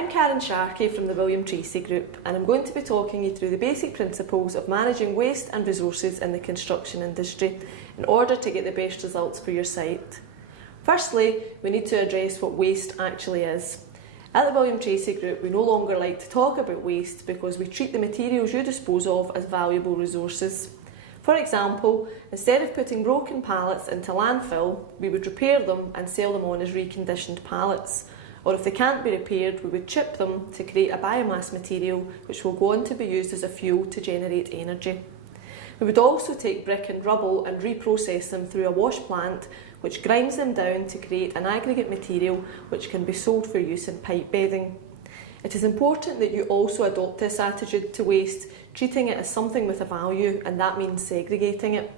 I'm Karen Sharkey from the William Tracy Group, and I'm going to be talking you through the basic principles of managing waste and resources in the construction industry in order to get the best results for your site. Firstly, we need to address what waste actually is. At the William Tracy Group, we no longer like to talk about waste because we treat the materials you dispose of as valuable resources. For example, instead of putting broken pallets into landfill, we would repair them and sell them on as reconditioned pallets. Or if they can't be repaired, we would chip them to create a biomass material which will go on to be used as a fuel to generate energy. We would also take brick and rubble and reprocess them through a wash plant which grinds them down to create an aggregate material which can be sold for use in pipe bedding. It is important that you also adopt this attitude to waste, treating it as something with a value, and that means segregating it.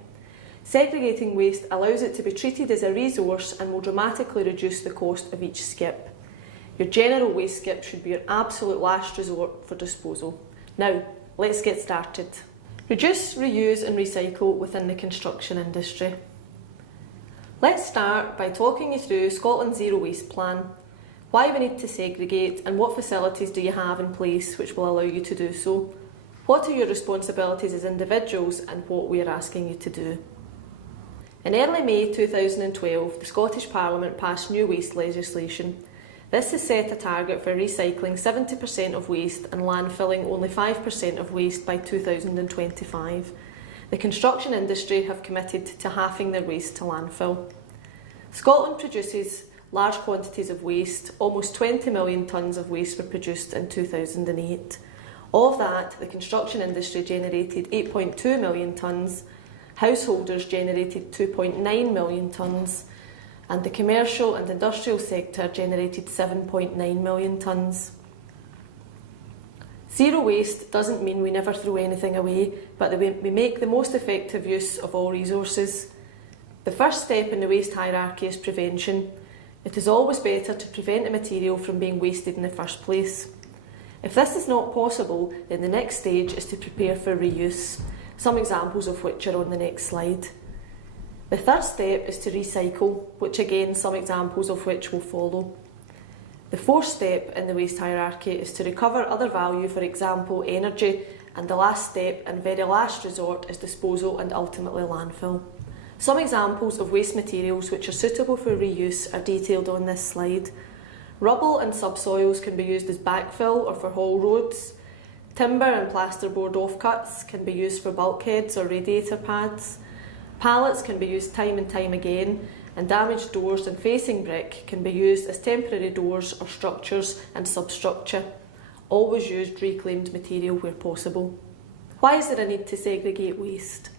Segregating waste allows it to be treated as a resource and will dramatically reduce the cost of each skip. Your general waste skip should be your absolute last resort for disposal. Now, let's get started. Reduce, reuse and recycle within the construction industry. Let's start by talking you through Scotland's Zero Waste Plan, why we need to segregate and what facilities do you have in place which will allow you to do so. What are your responsibilities as individuals and what we are asking you to do. In early May 2012, the Scottish Parliament passed new waste legislation. This has set a target for recycling 70% of waste and landfilling only 5% of waste by 2025. The construction industry have committed to halving their waste to landfill. Scotland produces large quantities of waste. Almost 20 million tonnes of waste were produced in 2008. Of that, the construction industry generated 8.2 million tonnes, householders generated 2.9 million tonnes, and the commercial and industrial sector generated 7.9 million tonnes. Zero waste doesn't mean we never throw anything away, but that we make the most effective use of all resources. The first step in the waste hierarchy is prevention. It is always better to prevent a material from being wasted in the first place. If this is not possible, then the next stage is to prepare for reuse, some examples of which are on the next slide. The third step is to recycle, which again some examples of which will follow. The fourth step in the waste hierarchy is to recover other value, for example energy, and the last step and very last resort is disposal and ultimately landfill. Some examples of waste materials which are suitable for reuse are detailed on this slide. Rubble and subsoils can be used as backfill or for haul roads. Timber and plasterboard offcuts can be used for bulkheads or radiator pads. Pallets can be used time and time again, and damaged doors and facing brick can be used as temporary doors or structures and substructure. Always use reclaimed material where possible. Why is there a need to segregate waste?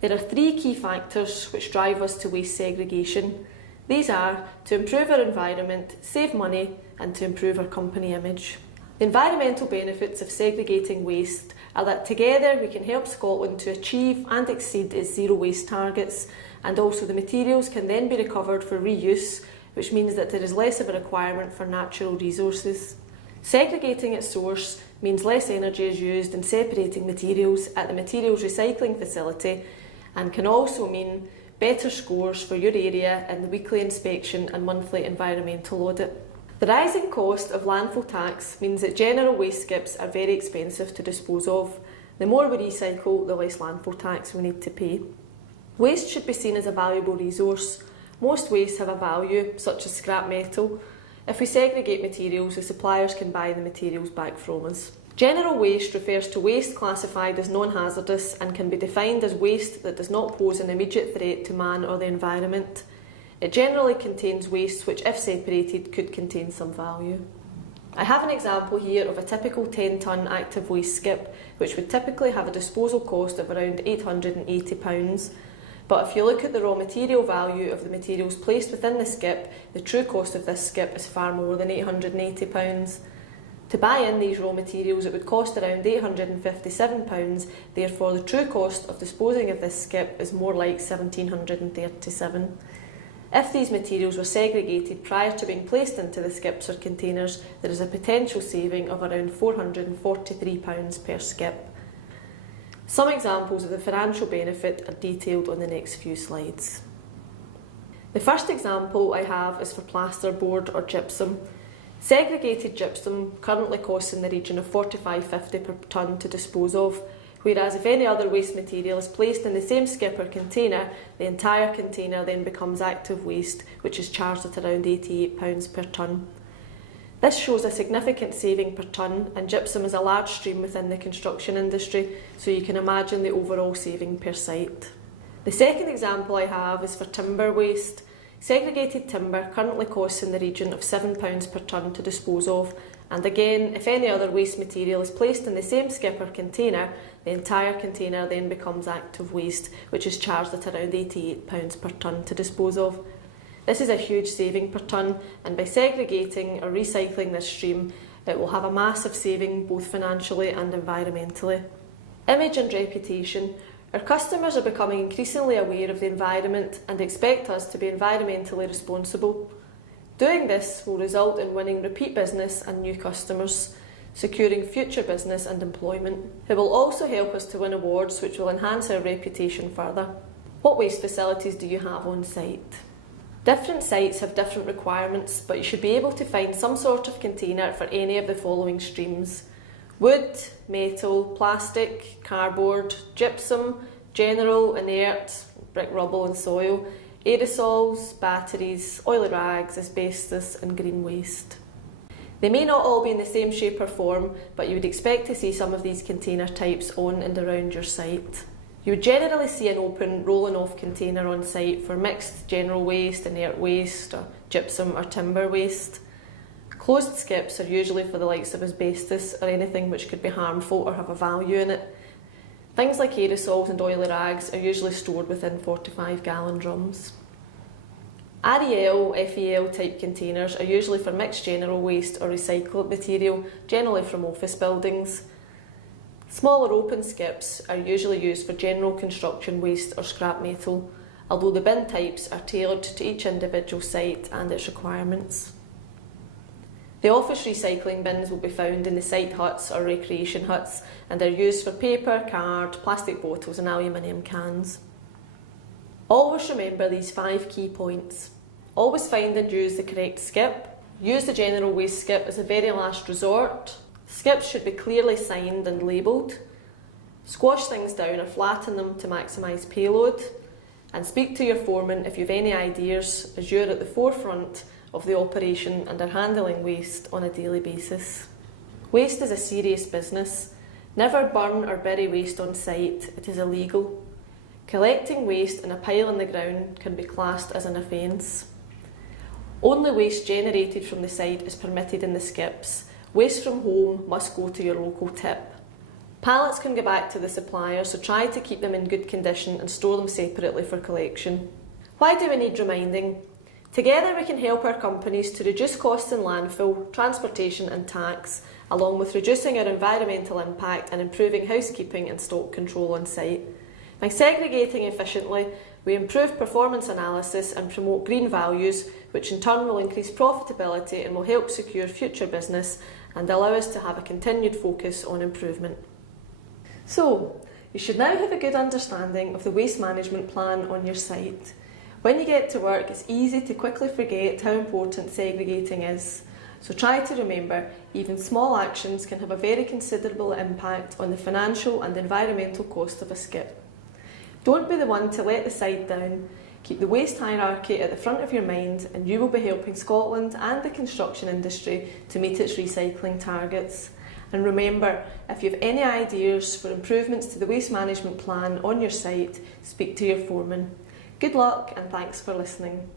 There are three key factors which drive us to waste segregation. These are to improve our environment, save money, and to improve our company image. The environmental benefits of segregating waste are that together we can help Scotland to achieve and exceed its zero waste targets, and also the materials can then be recovered for reuse, which means that there is less of a requirement for natural resources. Segregating at source means less energy is used in separating materials at the materials recycling facility, and can also mean better scores for your area in the weekly inspection and monthly environmental audit. The rising cost of landfill tax means that general waste skips are very expensive to dispose of. The more we recycle, the less landfill tax we need to pay. Waste should be seen as a valuable resource. Most waste have a value, such as scrap metal. If we segregate materials, the suppliers can buy the materials back from us. General waste refers to waste classified as non-hazardous and can be defined as waste that does not pose an immediate threat to man or the environment. It generally contains waste which, if separated, could contain some value. I have an example here of a typical 10-tonne active waste skip, which would typically have a disposal cost of around £880. But if you look at the raw material value of the materials placed within the skip, the true cost of this skip is far more than £880. To buy in these raw materials, it would cost around £857, therefore the true cost of disposing of this skip is more like £1,737. If these materials were segregated prior to being placed into the skips or containers, there is a potential saving of around £443 per skip. Some examples of the financial benefit are detailed on the next few slides. The first example I have is for plasterboard or gypsum. Segregated gypsum currently costs in the region of £45.50 per tonne to dispose of, whereas if any other waste material is placed in the same skip or container, the entire container then becomes active waste, which is charged at around £88 per tonne. This shows a significant saving per tonne, and gypsum is a large stream within the construction industry, so you can imagine the overall saving per site. The second example I have is for timber waste. Segregated timber currently costs in the region of £7 per tonne to dispose of, and again, if any other waste material is placed in the same skip or container, the entire container then becomes active waste, which is charged at around £88 per tonne to dispose of. This is a huge saving per tonne, and by segregating or recycling this stream, it will have a massive saving both financially and environmentally. Image and reputation. Our customers are becoming increasingly aware of the environment and expect us to be environmentally responsible. Doing this will result in winning repeat business and new customers, securing future business and employment. It will also help us to win awards which will enhance our reputation further. What waste facilities do you have on site? Different sites have different requirements, but you should be able to find some sort of container for any of the following streams: wood, metal, plastic, cardboard, gypsum, general, inert, brick, rubble and soil, aerosols, batteries, oily rags, asbestos and green waste. They may not all be in the same shape or form, but you would expect to see some of these container types on and around your site. You would generally see an open rolling off container on site for mixed general waste, inert waste, or gypsum or timber waste. Closed skips are usually for the likes of asbestos or anything which could be harmful or have a value in it. Things like aerosols and oily rags are usually stored within 45-gallon drums. REL, FEL type containers are usually for mixed general waste or recycled material, generally from office buildings. Smaller open skips are usually used for general construction waste or scrap metal, although the bin types are tailored to each individual site and its requirements. The office recycling bins will be found in the site huts or recreation huts, and are used for paper, card, plastic bottles and aluminium cans. Always remember these 5 key points. Always find and use the correct skip. Use the general waste skip as a very last resort. Skips should be clearly signed and labelled. Squash things down or flatten them to maximise payload. And speak to your foreman if you have any ideas, as you're at the forefront of the operation and are handling waste on a daily basis. Waste is a serious business. Never burn or bury waste on site, it is illegal. Collecting waste in a pile on the ground can be classed as an offence. Only waste generated from the site is permitted in the skips. Waste from home must go to your local tip. Pallets can go back to the supplier, so try to keep them in good condition and store them separately for collection. Why do we need reminding? Together we can help our companies to reduce costs in landfill, transportation and tax, along with reducing our environmental impact and improving housekeeping and stock control on site. By segregating efficiently, we improve performance analysis and promote green values, which in turn will increase profitability and will help secure future business and allow us to have a continued focus on improvement. So, you should now have a good understanding of the waste management plan on your site. When you get to work, it's easy to quickly forget how important segregating is. So try to remember, even small actions can have a very considerable impact on the financial and environmental cost of a skip. Don't be the one to let the side down. Keep the waste hierarchy at the front of your mind, and you will be helping Scotland and the construction industry to meet its recycling targets. And remember, if you have any ideas for improvements to the waste management plan on your site, speak to your foreman. Good luck and thanks for listening.